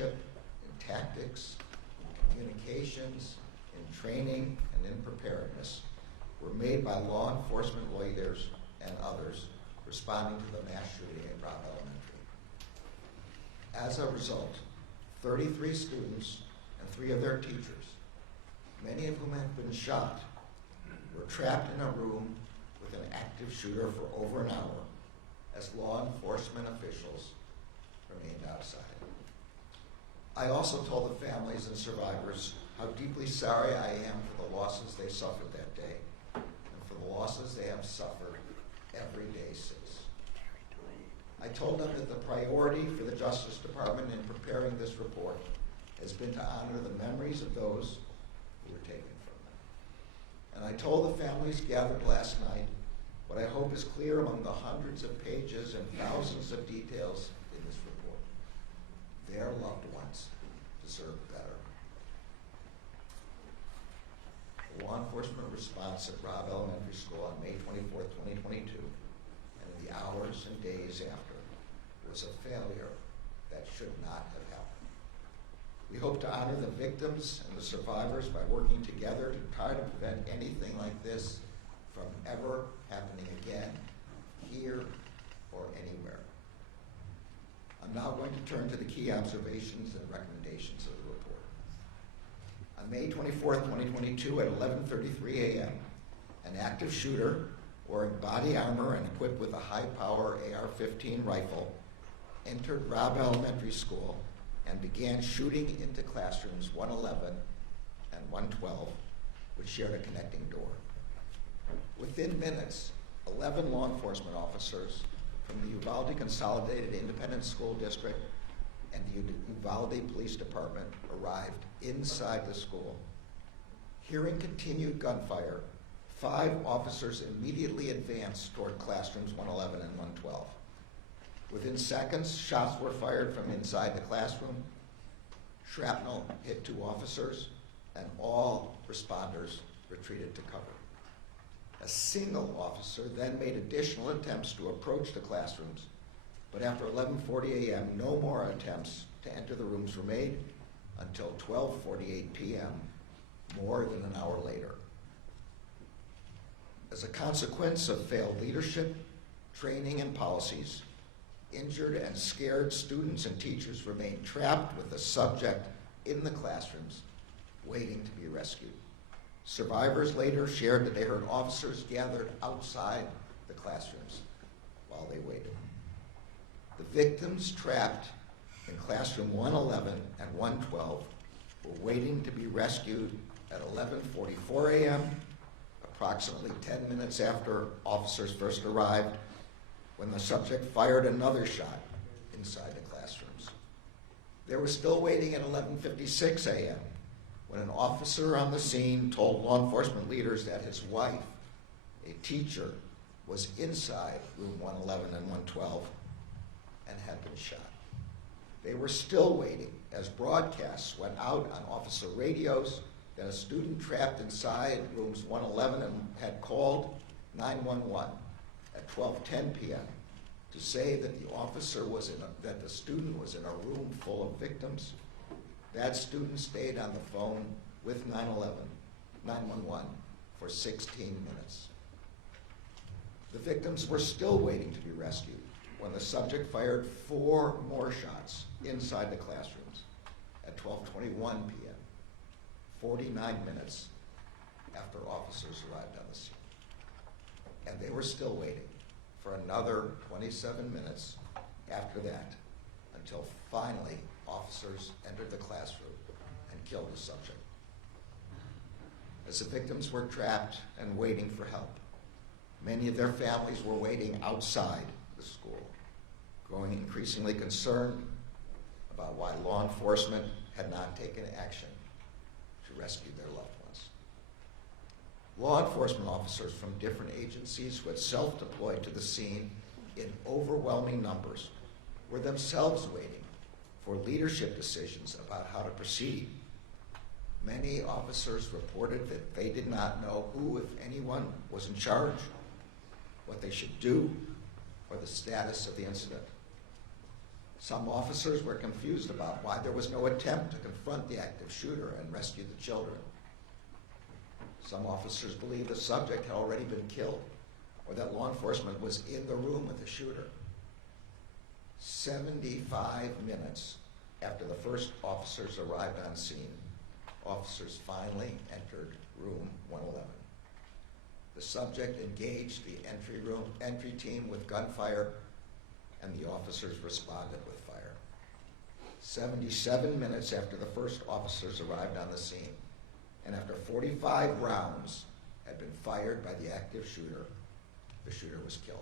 leadership, in tactics, in communications, in training, and in preparedness were made by law enforcement leaders and others responding to the mass shooting at Robb Elementary. As a result, 33 students and 3 of their teachers, many of whom had been shot, were trapped in a room with an active shooter for over an hour as law enforcement officials remained outside. I also told the families and survivors how deeply sorry I am for the losses they suffered that day and for the losses they have suffered every day since. I told them that the priority for the Justice Department in preparing this report has been to honor the memories of those who were taken from them. And I told the families gathered last night what I hope is clear among the hundreds of pages and thousands of details in this report. Their loved ones deserve better. The law enforcement response at Robb Elementary School on May 24th, 2022, and in the hours and days after, was a failure that should not have happened. We hope to honor the victims and the survivors by working together to try to prevent anything like this from ever happening again, here or anywhere. I'm now going to turn to the key observations and recommendations of the report. On May 24th, 2022 at 11:33 a.m., an active shooter wearing body armor and equipped with a high-power AR-15 rifle entered Robb Elementary School and began shooting into classrooms 111 and 112, which shared a connecting door. Within minutes, 11 law enforcement officers from the Uvalde Consolidated Independent School District and the Uvalde Police Department arrived inside the school. Hearing continued gunfire, 5 officers immediately advanced toward classrooms 111 and 112. Within seconds, shots were fired from inside the classroom. Shrapnel hit 2 officers, and all responders retreated to cover. A single officer then made additional attempts to approach the classrooms, but after 11:40 a.m., no more attempts to enter the rooms were made until 12:48 p.m., more than an hour later. As a consequence of failed leadership, training, and policies, injured and scared students and teachers remained trapped with the subject in the classrooms, waiting to be rescued. Survivors later shared that they heard officers gathered outside the classrooms while they waited. The victims trapped in classroom 111 and 112 were waiting to be rescued at 11:44 a.m., approximately 10 minutes after officers first arrived, when the subject fired another shot inside the classrooms. They were still waiting at 11:56 a.m. when an officer on the scene told law enforcement leaders that his wife, a teacher, was inside room 111 and 112 and had been shot. They were still waiting as broadcasts went out on officer radios that a student trapped inside rooms 111 and had called 911 at 12:10 p.m. to say that that the student was in a room full of victims. That student stayed on the phone with 911 for 16 minutes. The victims were still waiting to be rescued when the subject fired 4 more shots inside the classrooms at 12:21 p.m., 49 minutes after officers arrived on the scene. And they were still waiting for another 27 minutes after that until finally officers entered the classroom and killed the subject. As the victims were trapped and waiting for help, many of their families were waiting outside the school, growing increasingly concerned about why law enforcement had not taken action to rescue their loved ones. Law enforcement officers from different agencies who had self-deployed to the scene in overwhelming numbers were themselves waiting for leadership decisions about how to proceed. Many officers reported that they did not know who, if anyone, was in charge, what they should do, or the status of the incident. Some officers were confused about why there was no attempt to confront the active shooter and rescue the children. Some officers believed the subject had already been killed, or that law enforcement was in the room with the shooter. 75 minutes after the first officers arrived on scene, officers finally entered room 111. The subject engaged the entry team with gunfire, and the officers responded with fire. 77 minutes after the first officers arrived on the scene, and after 45 rounds had been fired by the active shooter, the shooter was killed.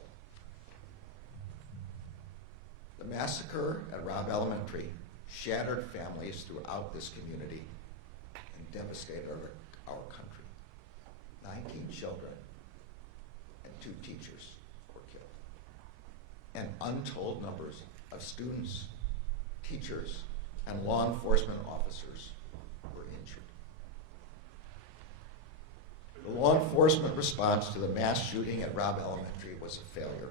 The massacre at Robb Elementary shattered families throughout this community and devastated our country. 19 children and 2 teachers were killed. And untold numbers of students, teachers, and law enforcement officers were injured. The law enforcement response to the mass shooting at Robb Elementary was a failure.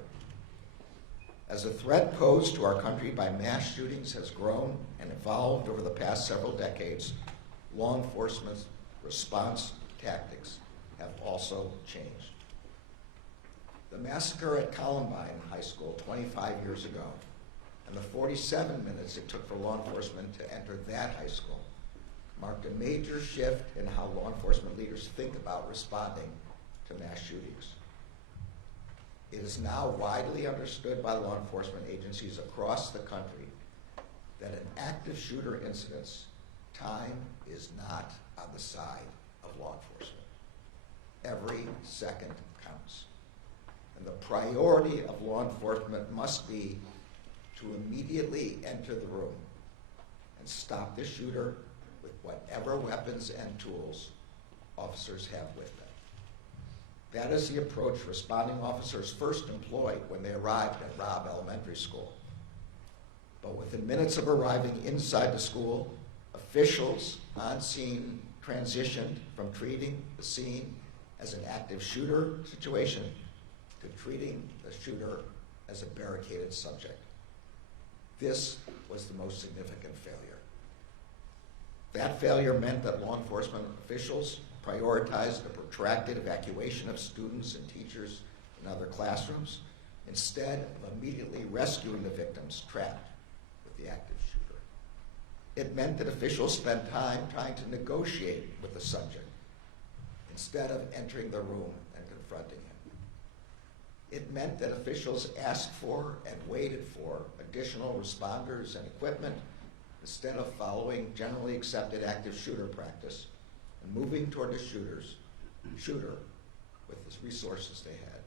As the threat posed to our country by mass shootings has grown and evolved over the past several decades, law enforcement's response tactics have also changed. The massacre at Columbine High School 25 years ago, and the 47 minutes it took for law enforcement to enter that high school, marked a major shift in how law enforcement leaders think about responding to mass shootings. It is now widely understood by law enforcement agencies across the country that in active shooter incidents, time is not on the side of law enforcement. Every second counts. And the priority of law enforcement must be to immediately enter the room and stop the shooter with whatever weapons and tools officers have with them. That is the approach responding officers first employed when they arrived at Robb Elementary School. But within minutes of arriving inside the school, officials on scene transitioned from treating the scene as an active shooter situation to treating the shooter as a barricaded subject. This was the most significant failure. That failure meant that law enforcement officials prioritized the protracted evacuation of students and teachers in other classrooms instead of immediately rescuing the victims trapped with the active shooter. It meant that officials spent time trying to negotiate with the subject instead of entering the room and confronting him. It meant that officials asked for and waited for additional responders and equipment instead of following generally accepted active shooter practice and moving toward the shooter with the resources they had.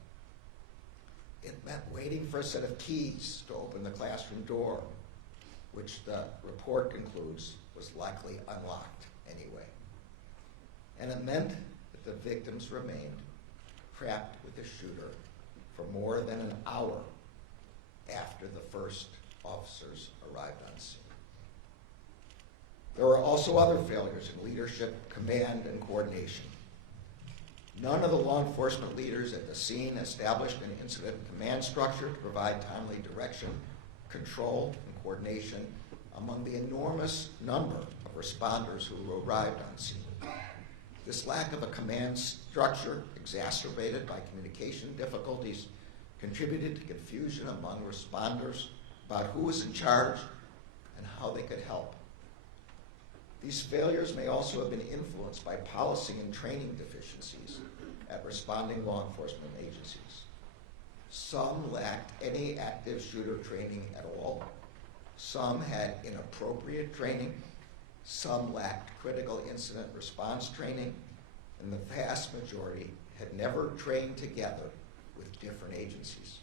It meant waiting for a set of keys to open the classroom door, which the report concludes was likely unlocked anyway. And it meant that the victims remained trapped with the shooter for more than an hour after the first officers arrived on scene. There were also other failures in leadership, command, and coordination. None of the law enforcement leaders at the scene established an incident command structure to provide timely direction, control, and coordination among the enormous number of responders who arrived on scene. This lack of a command structure, exacerbated by communication difficulties, contributed to confusion among responders about who was in charge and how they could help. These failures may also have been influenced by policy and training deficiencies at responding law enforcement agencies. Some lacked any active shooter training at all. Some had inappropriate training. Some lacked critical incident response training. And the vast majority had never trained together with different agencies.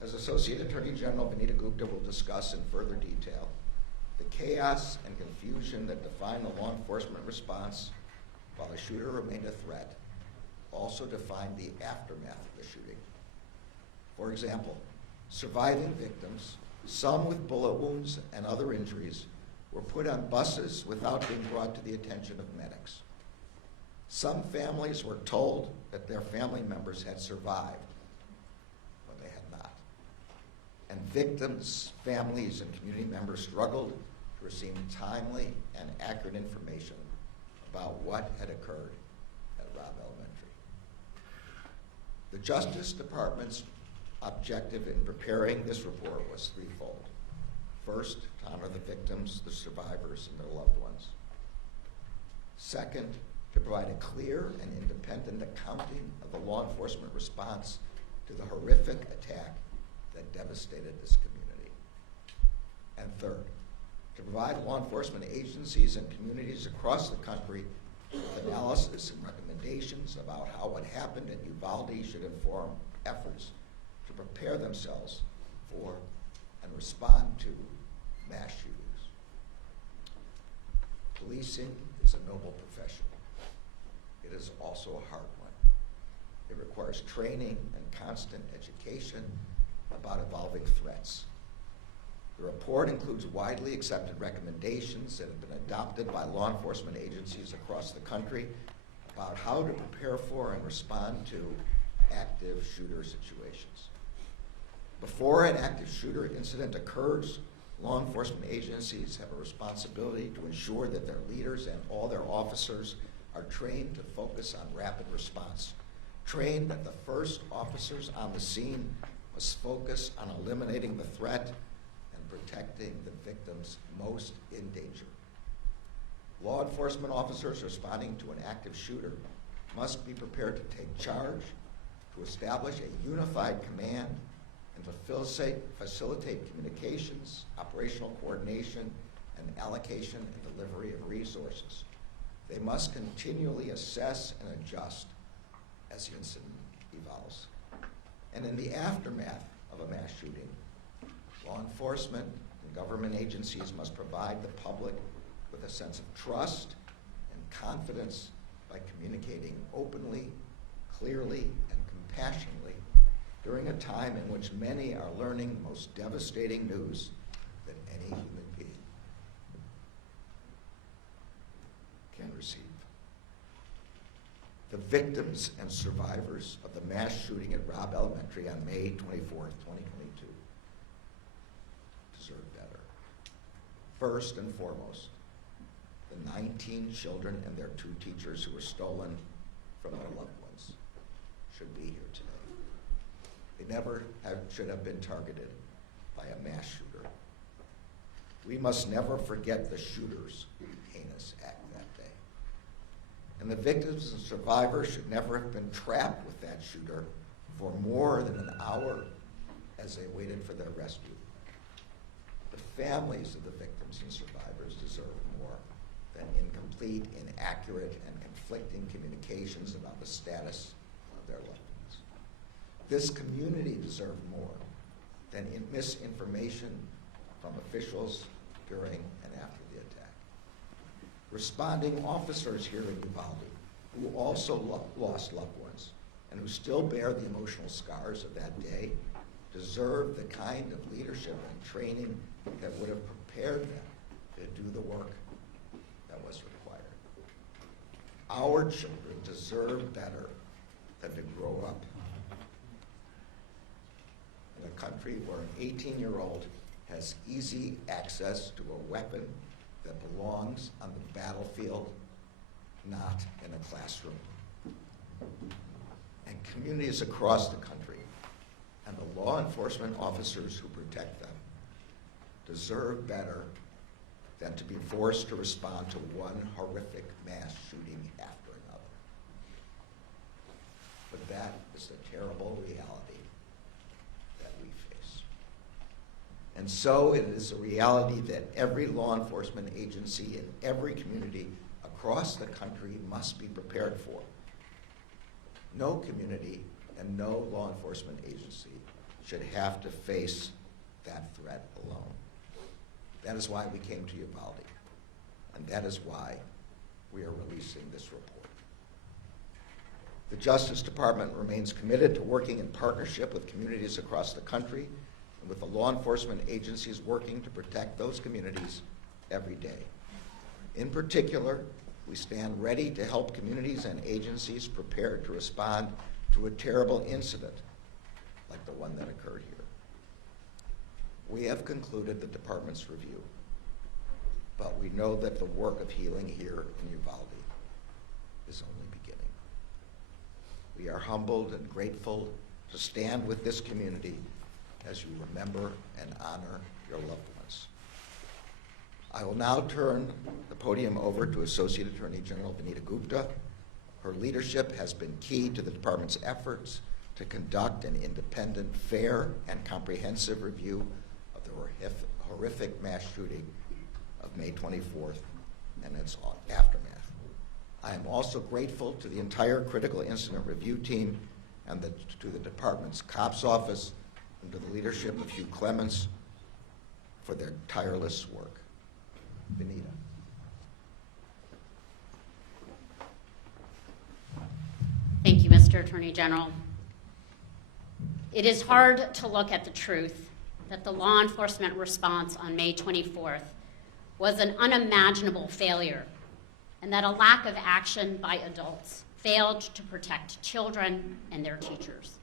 As Associate Attorney General Vanita Gupta will discuss in further detail, the chaos and confusion that defined the law enforcement response while the shooter remained a threat also defined the aftermath of the shooting. For example, surviving victims, some with bullet wounds and other injuries, were put on buses without being brought to the attention of medics. Some families were told that their family members had survived when they had not. and victims, families, and community members struggled to receive timely and accurate information about what had occurred at Robb Elementary. The Justice Department's objective in preparing this report was threefold. First, to honor the victims, the survivors, and their loved ones. Second, to provide a clear and independent accounting of the law enforcement response to the horrific attack that devastated this community. And third, to provide law enforcement agencies and communities across the country with analysis and recommendations about how what happened in Uvalde should inform efforts to prepare themselves for and respond to mass shootings. Policing is a noble profession. It is also a hard one. It requires training and constant education about evolving threats. The report includes widely accepted recommendations that have been adopted by law enforcement agencies across the country about how to prepare for and respond to active shooter situations. Before an active shooter incident occurs, law enforcement agencies have a responsibility to ensure that their leaders and all their officers are trained to focus on rapid response, trained that the first officers on the scene must focus on eliminating the threat and protecting the victims most in danger. Law enforcement officers responding to an active shooter must be prepared to take charge, to establish a unified command, and to facilitate communications, operational coordination, and allocation and delivery of resources. They must continually assess and adjust as the incident evolves. And in the aftermath of a mass shooting, law enforcement and government agencies must provide the public with a sense of trust and confidence by communicating openly, clearly, and compassionately during a time in which many are learning the most devastating news that any human being can receive. The victims and survivors of the mass shooting at Robb Elementary on May 24th, 2022 deserve better. First and foremost, the 19 children and their 2 teachers who were stolen from their loved ones should be here today. They never should have been targeted by a mass shooter. We must never forget the shooter's heinous act that day. And the victims and survivors should never have been trapped with that shooter for more than an hour as they waited for their rescue. The families of the victims and survivors deserve more than incomplete, inaccurate, and conflicting communications about the status of their loved ones. This community deserves more than misinformation from officials during and after the attack. Responding officers here in Uvalde, who also lost loved ones and who still bear the emotional scars of that day, deserve the kind of leadership and training that would have prepared them to do the work that was required. Our children deserve better than to grow up in a country where an 18-year-old has easy access to a weapon that belongs on the battlefield, not in a classroom. And communities across the country and the law enforcement officers who protect them deserve better than to be forced to respond to one horrific mass shooting after another. But that is the terrible reality that we face. And so it is a reality that every law enforcement agency in every community across the country must be prepared for. No community and no law enforcement agency should have to face that threat alone. That is why we came to Uvalde, and that is why we are releasing this report. The Justice Department remains committed to working in partnership with communities across the country and with the law enforcement agencies working to protect those communities every day. In particular, we stand ready to help communities and agencies prepare to respond to a terrible incident like the one that occurred here. We have concluded the department's review, but we know that the work of healing here in Uvalde is only beginning. We are humbled and grateful to stand with this community as you remember and honor your loved ones. I will now turn the podium over to Associate Attorney General Vanita Gupta. Her leadership has been key to the department's efforts to conduct an independent, fair, and comprehensive review of the horrific mass shooting of May 24th and its aftermath. I am also grateful to the entire Critical Incident Review team and to the department's COPS office and to the leadership of Hugh Clements for their tireless work. Vanita. Thank you, Mr. Attorney General. It is hard to look at the truth that the law enforcement response on May 24th was an unimaginable failure and that a lack of action by adults failed to protect children and their teachers.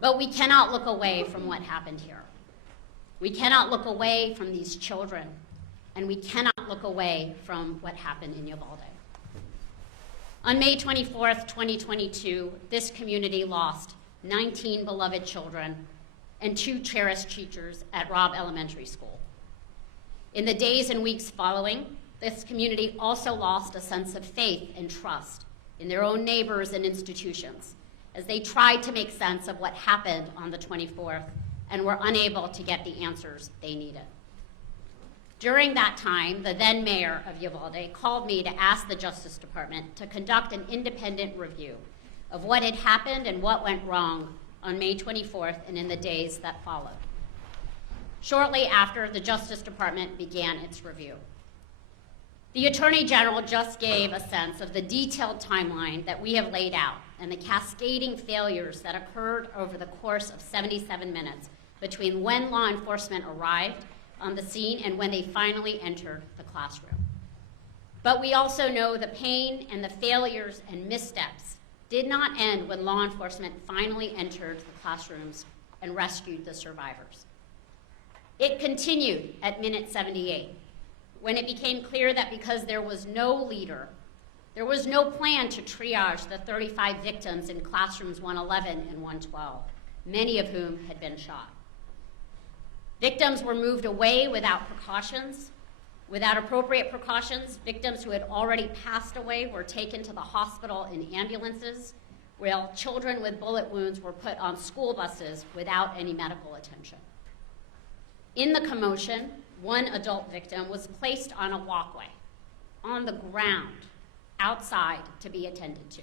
But we cannot look away from what happened here. We cannot look away from these children, and we cannot look away from what happened in Uvalde. On May 24th, 2022, this community lost 19 beloved children and 2 cherished teachers at Robb Elementary School. In the days and weeks following, this community also lost a sense of faith and trust in their own neighbors and institutions as they tried to make sense of what happened on the 24th and were unable to get the answers they needed. During that time, the then mayor of Uvalde called me to ask the Justice Department to conduct an independent review of what had happened and what went wrong on May 24th and in the days that followed. Shortly after, the Justice Department began its review. The Attorney General just gave a sense of the detailed timeline that we have laid out and the cascading failures that occurred over the course of 77 minutes between when law enforcement arrived on the scene and when they finally entered the classroom. But we also know the pain and the failures and missteps did not end when law enforcement finally entered the classrooms and rescued the survivors. It continued at minute 78, when it became clear that because there was no leader, there was no plan to triage the 35 victims in classrooms 111 and 112, many of whom had been shot. Victims were moved away without precautions. Without appropriate precautions, victims who had already passed away were taken to the hospital in ambulances, while children with bullet wounds were put on school buses without any medical attention. In the commotion, one adult victim was placed on a walkway, on the ground, outside to be attended to.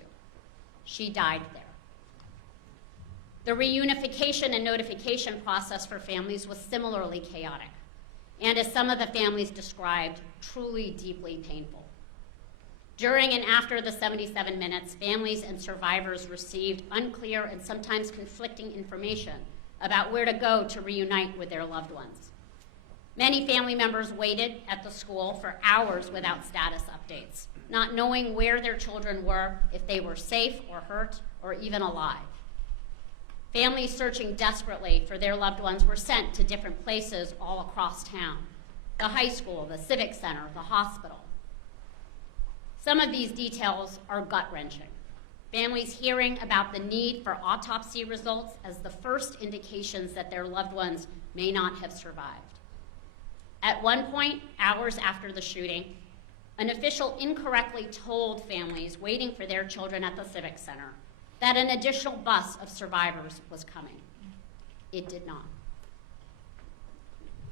She died there. The reunification and notification process for families was similarly chaotic, and as some of the families described, truly deeply painful. During and after the 77 minutes, families and survivors received unclear and sometimes conflicting information about where to go to reunite with their loved ones. Many family members waited at the school for hours without status updates, not knowing where their children were, if they were safe or hurt, or even alive. Families searching desperately for their loved ones were sent to different places all across town: the high school, the civic center, the hospital. Some of these details are gut-wrenching. Families hearing about the need for autopsy results as the first indications that their loved ones may not have survived. At one point, hours after the shooting, an official incorrectly told families waiting for their children at the civic center that an additional bus of survivors was coming. It did not.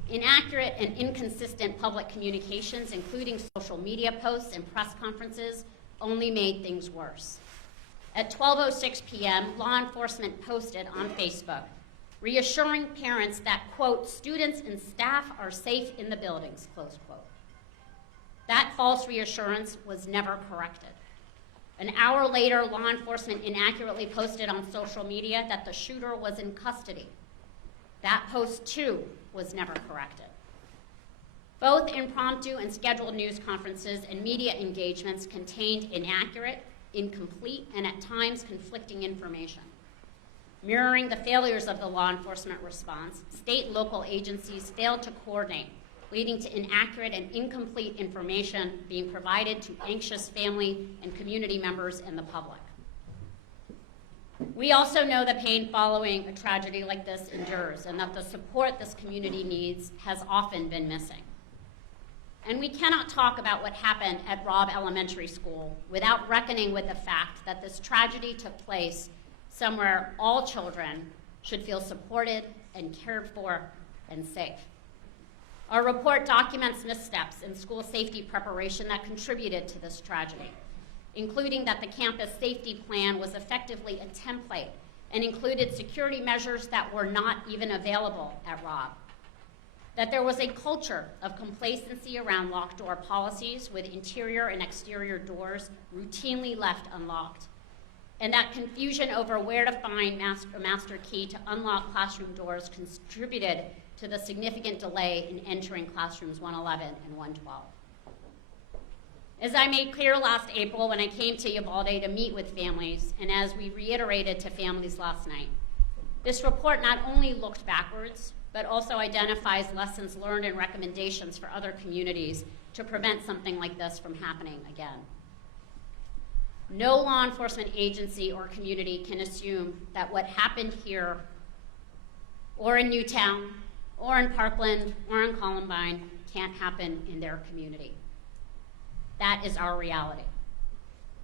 Inaccurate and inconsistent public communications, including social media posts and press conferences, only made things worse. At 12:06 p.m., law enforcement posted on Facebook, reassuring parents that, quote, students and staff are safe in the buildings, close quote. That false reassurance was never corrected. An hour later, law enforcement inaccurately posted on social media that the shooter was in custody. That post, too, was never corrected. Both impromptu and scheduled news conferences and media engagements contained inaccurate, incomplete, and at times conflicting information. Mirroring the failures of the law enforcement response, state and local agencies failed to coordinate, leading to inaccurate and incomplete information being provided to anxious family and community members and the public. We also know the pain following a tragedy like this endures, and that the support this community needs has often been missing. And we cannot talk about what happened at Robb Elementary School without reckoning with the fact that this tragedy took place somewhere all children should feel supported and cared for and safe. Our report documents missteps in school safety preparation that contributed to this tragedy, including that the campus safety plan was effectively a template and included security measures that were not even available at Robb. That there was a culture of complacency around locked door policies with interior and exterior doors routinely left unlocked, and that confusion over where to find a master key to unlock classroom doors contributed to the significant delay in entering classrooms 111 and 112. As I made clear last April when I came to Uvalde to meet with families, and as we reiterated to families last night, this report not only looked backwards, but also identifies lessons learned and recommendations for other communities to prevent something like this from happening again. No law enforcement agency or community can assume that what happened here, or in Newtown, or in Parkland, or in Columbine, can't happen in their community. That is our reality.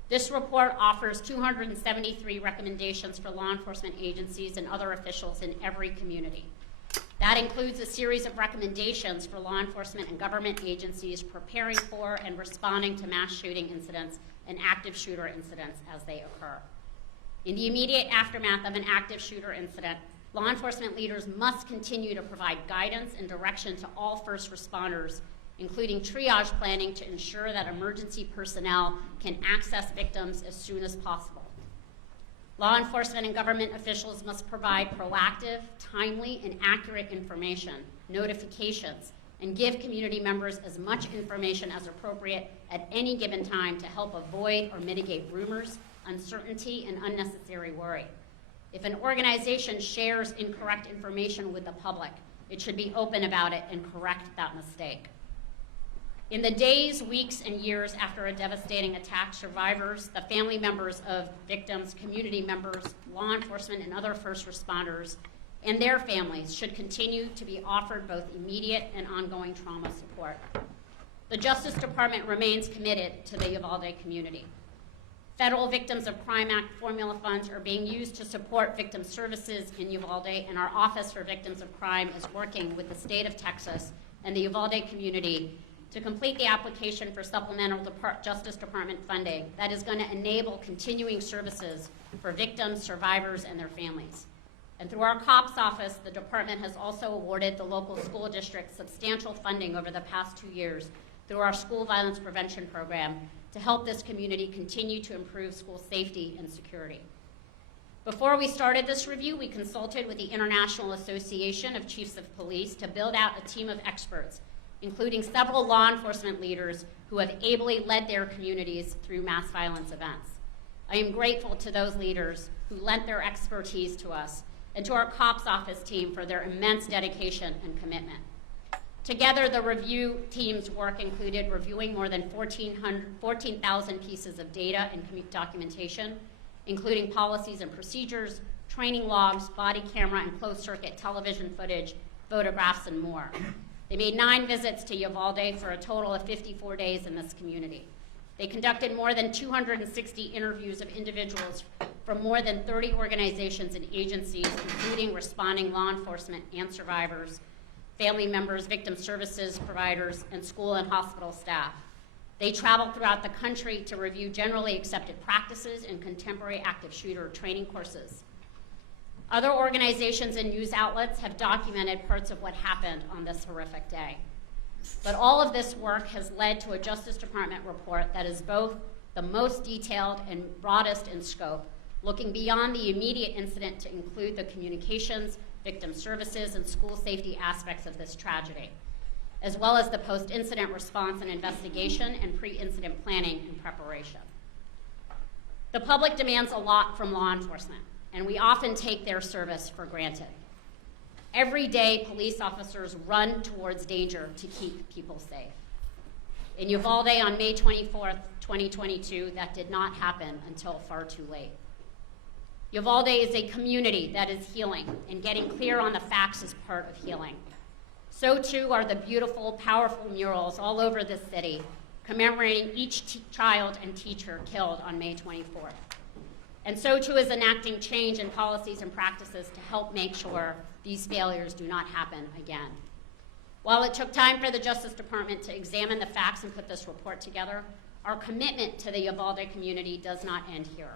This report offers 273 recommendations for law enforcement agencies and other officials in every community. That includes a series of recommendations for law enforcement and government agencies preparing for and responding to mass shooting incidents and active shooter incidents as they occur. In the immediate aftermath of an active shooter incident, law enforcement leaders must continue to provide guidance and direction to all first responders, including triage planning to ensure that emergency personnel can access victims as soon as possible. Law enforcement and government officials must provide proactive, timely, and accurate information, notifications, and give community members as much information as appropriate at any given time to help avoid or mitigate rumors, uncertainty, and unnecessary worry. If an organization shares incorrect information with the public, it should be open about it and correct that mistake. In the days, weeks, and years after a devastating attack, survivors, the family members of victims, community members, law enforcement, and other first responders, and their families should continue to be offered both immediate and ongoing trauma support. The Justice Department remains committed to the Uvalde community. Federal Victims of Crime Act formula funds are being used to support victim services in Uvalde, and our Office for Victims of Crime is working with the state of Texas and the Uvalde community to complete the application for supplemental Justice Department funding that is going to enable continuing services for victims, survivors, and their families. And through our COPS office, the department has also awarded the local school district substantial funding over the past 2 years through our school violence prevention program to help this community continue to improve school safety and security. Before we started this review, we consulted with the International Association of Chiefs of Police to build out a team of experts, including several law enforcement leaders who have ably led their communities through mass violence events. I am grateful to those leaders who lent their expertise to us and to our COPS office team for their immense dedication and commitment. Together, the review team's work included reviewing more than 14,000 pieces of data and documentation, including policies and procedures, training logs, body camera and closed-circuit television footage, photographs, and more. They made 9 visits to Uvalde for a total of 54 days in this community. They conducted more than 260 interviews of individuals from more than 30 organizations and agencies, including responding law enforcement and survivors, family members, victim services providers, and school and hospital staff. They traveled throughout the country to review generally accepted practices and contemporary active shooter training courses. Other organizations and news outlets have documented parts of what happened on this horrific day. But all of this work has led to a Justice Department report that is both the most detailed and broadest in scope, looking beyond the immediate incident to include the communications, victim services, and school safety aspects of this tragedy, as well as the post-incident response and investigation and pre-incident planning and preparation. The public demands a lot from law enforcement, and we often take their service for granted. Every day, police officers run towards danger to keep people safe. In Uvalde on May 24th, 2022, that did not happen until far too late. Uvalde is a community that is healing, and getting clear on the facts is part of healing. So too are the beautiful, powerful murals all over the city commemorating each child and teacher killed on May 24th. And so too is enacting change in policies and practices to help make sure these failures do not happen again. While it took time for the Justice Department to examine the facts and put this report together, our commitment to the Uvalde community does not end here.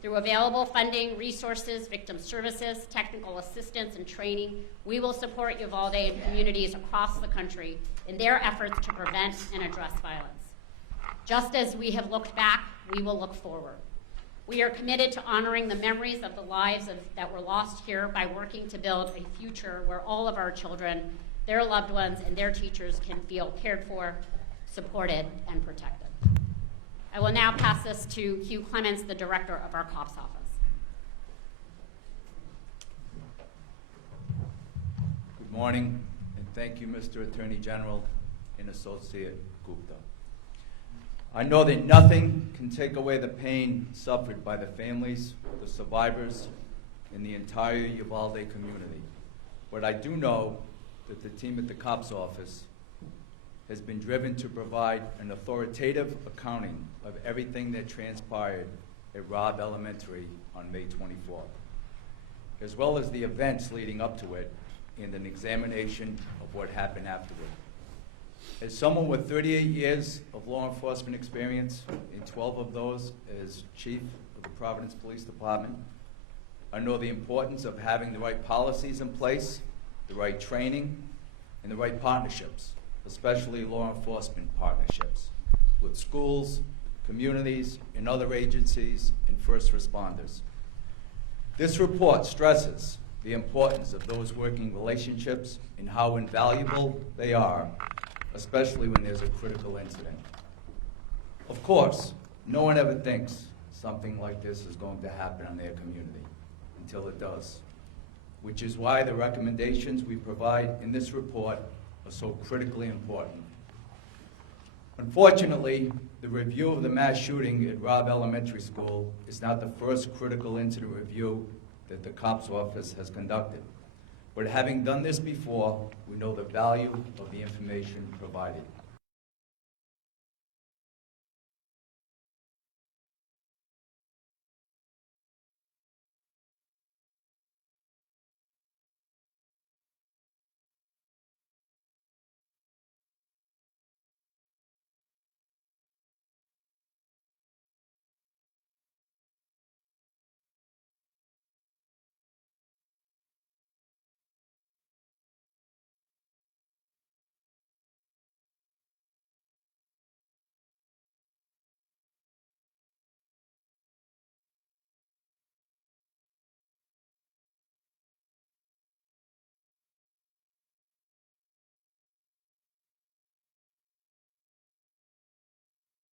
Through available funding, resources, victim services, technical assistance, and training, we will support Uvalde and communities across the country in their efforts to prevent and address violence. Just as we have looked back, we will look forward. We are committed to honoring the memories of the lives that were lost here by working to build a future where all of our children, their loved ones, and their teachers can feel cared for, supported, and protected. I will now pass this to Hugh Clements, the director of our COPS office. Good morning, and thank you, Mr. Attorney General and Associate Gupta. I know that nothing can take away the pain suffered by the families, the survivors, and the entire Uvalde community. But I do know that the team at the COPS office has been driven to provide an authoritative accounting of everything that transpired at Robb Elementary on May 24th, as well as the events leading up to it and an examination of what happened afterward. As someone with 38 years of law enforcement experience, and 12 of those as chief of the Providence Police Department, I know the importance of having the right policies in place, the right training, and the right partnerships, especially law enforcement partnerships with schools, communities, and other agencies and first responders. This report stresses the importance of those working relationships and how invaluable they are, especially when there's a critical incident. Of course, no one ever thinks something like this is going to happen in their community until it does, which is why the recommendations we provide in this report are so critically important. Unfortunately, the review of the mass shooting at Robb Elementary School is not the first critical incident review that the COPS office has conducted. But having done this before, we know the value of the information provided.